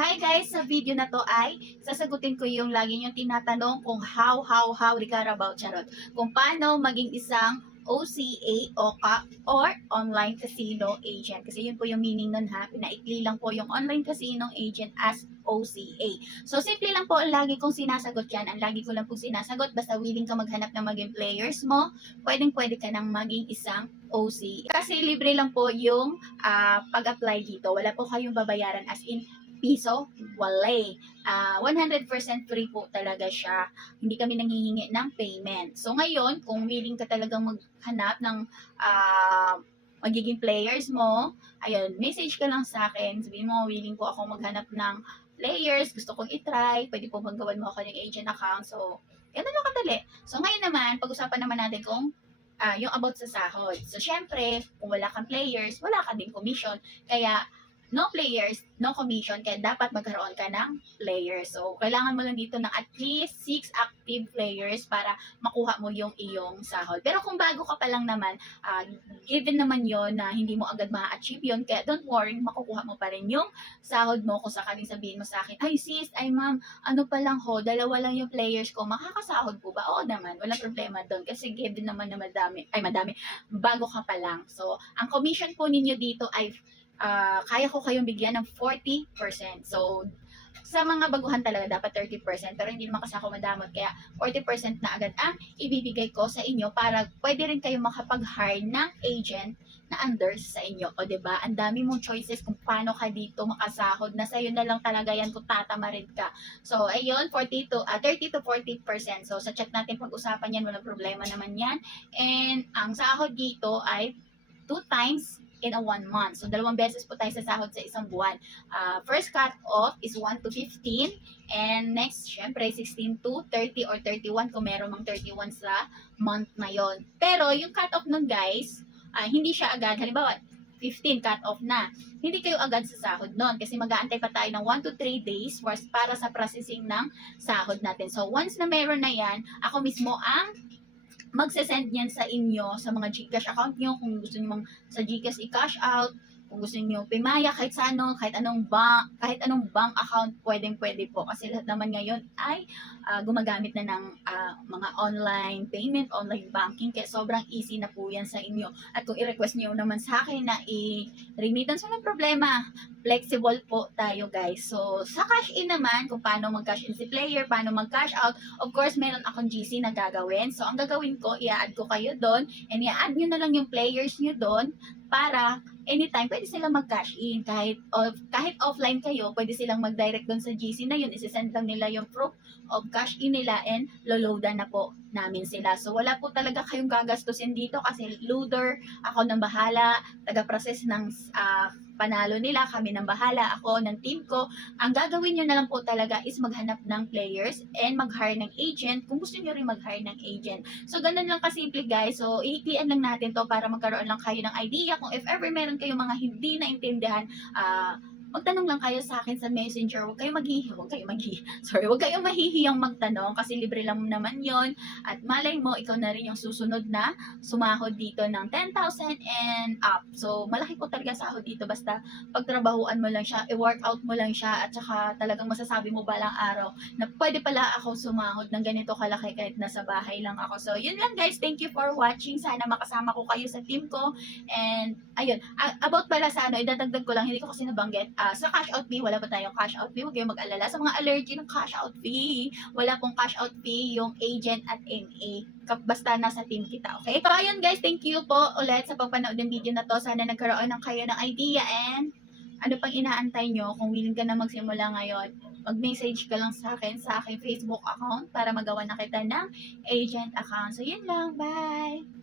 Hi guys! Sa video na to ay sasagutin ko yung lagi niyong tinatanong kung how di Carabao charot. Kung paano maging isang OCA or online casino agent. Kasi yun po yung meaning nun ha. Pinaikli lang po yung online casino agent as OCA. So simple lang po ang lagi kong sinasagot yan. Ang lagi ko lang po sinasagot. Basta willing ka maghanap ng maging players mo, pwede ka nang maging isang OCA. Kasi libre lang po yung pag-apply dito. Wala po kayong babayaran as in piso, walay. 100% free po talaga siya. Hindi kami nanghihingi ng payment. So ngayon, kung willing ka talagang maghanap ng magiging players mo, ayun, message ka lang sa akin. Sabihin mo, willing po ako maghanap ng players, gusto kong itry, pwede po bang gawan mo ako ng agent account. So, ganun lang kadali. So ngayon naman, pag-usapan naman natin kung yung about sa sahod. So, syempre, kung wala kang players, wala ka din commission. Kaya, no players, no commission, kaya dapat magkaroon ka ng players. So, kailangan mo lang dito ng at least 6 active players para makuha mo yung iyong sahod. Pero kung bago ka pa lang naman, given naman yon na hindi mo agad ma-achieve yon, kaya don't worry, makukuha mo pa rin yung sahod mo. Kung sakaling sabihin mo sa akin, ay sis, ay ma'am, ano pa lang ho, dalawa lang yung players ko, makakasahod po ba? Oo naman, walang problema doon. Kasi given naman na madami, bago ka pa lang. So, ang commission po ninyo dito ay kaya ko kayong bigyan ng 40%. So, sa mga baguhan talaga dapat 30%, pero hindi naman kasi ako madamot, kaya 40% na agad ang ibibigay ko sa inyo para pwede rin kayo makapag-hire ng agent na under sa inyo. O, diba? Ang dami mong choices kung paano ka dito makasahod. Nasa iyo na lang talaga yan kung tatamarin ka. So, ayun, 30 to 40%. So, sa chat natin pag-usapan yan, walang problema naman yan. And, ang sahod dito ay 2 times in a 1 month. So, 2 beses po tayo sa sahod sa isang buwan. First cut off is 1 to 15. And next, syempre, 16 to 30 or 31 kung meron mang 31 sa month na yon. Pero, yung cut off nun guys, hindi siya agad. Halimbawa, 15 cut off na. Hindi kayo agad sa sahod nun kasi mag-aantay pa tayo ng 1 to 3 days para sa processing ng sahod natin. So, once na meron na yan, ako mismo ang magsesend niyan sa inyo sa mga GCash account niyo kung gusto niyo sa GCash i-cash out, kung gusto niyo Paymaya, kahit anong bank account, pwede po kasi lahat naman ngayon ay gumagamit na ng mga online payment, online banking, kaya sobrang easy na po yan sa inyo. At kung i-request niyo naman sa akin na i-remittance, walang problema, flexible po tayo guys. So sa cash in naman, kung paano mag-cash in si player, paano mag-cash out, of course meron akong GC na gagawin. So ang gagawin ko, i-add ko kayo doon, and i-add nyo na lang yung players nyo doon para anytime pwede silang mag-cash in. Kahit offline kayo, pwede silang mag-direct doon sa GC na yun. Isisend lang nila yung proof of cash in nila and loloadan na po namin sila. So wala po talaga kayong gagastusin dito kasi loader, ako nang bahala, taga-process ng panalo nila, kami nang bahala, ako ng team ko. Ang gagawin nyo na lang po talaga is maghanap ng players and mag-hire ng agent kung gusto nyo rin mag-hire ng agent. So ganun lang kasimple guys. So iiklian lang natin to para magkaroon lang kayo ng idea kung if ever meron kayong mga hindi naintindihan, magtanong lang kayo sa akin sa messenger. Huwag kayong mahihiyang magtanong kasi libre lang naman yon. At malay mo, ikaw na rin yung susunod na sumahod dito ng 10,000 and up. So, malaki po talaga sahod dito. Basta pagtrabahuan mo lang siya, i-workout mo lang siya, at saka talagang masasabi mo balang araw na pwede pala ako sumahod ng ganito kalaki kahit nasa bahay lang ako. So, yun lang guys. Thank you for watching. Sana makasama ko kayo sa team ko. And, ayun. About pala sa idadagdag ko lang, hindi ko kasi nabanggit. Sa cash out fee, wala pa tayong cash out fee. Huwag kayong mag-alala. Sa mga allergy ng cash out fee, wala pong cash out fee yung agent at MA. Basta nasa team kita, okay? So, ayun guys, thank you po ulit sa pagpanood ng video na to. Sana nagkaroon ng kayo ng idea and ano pang inaantay nyo. Kung willing ka na magsimula ngayon, mag-message ka lang sa akin, sa aking Facebook account para magawa na kita ng agent account. So, yun lang. Bye!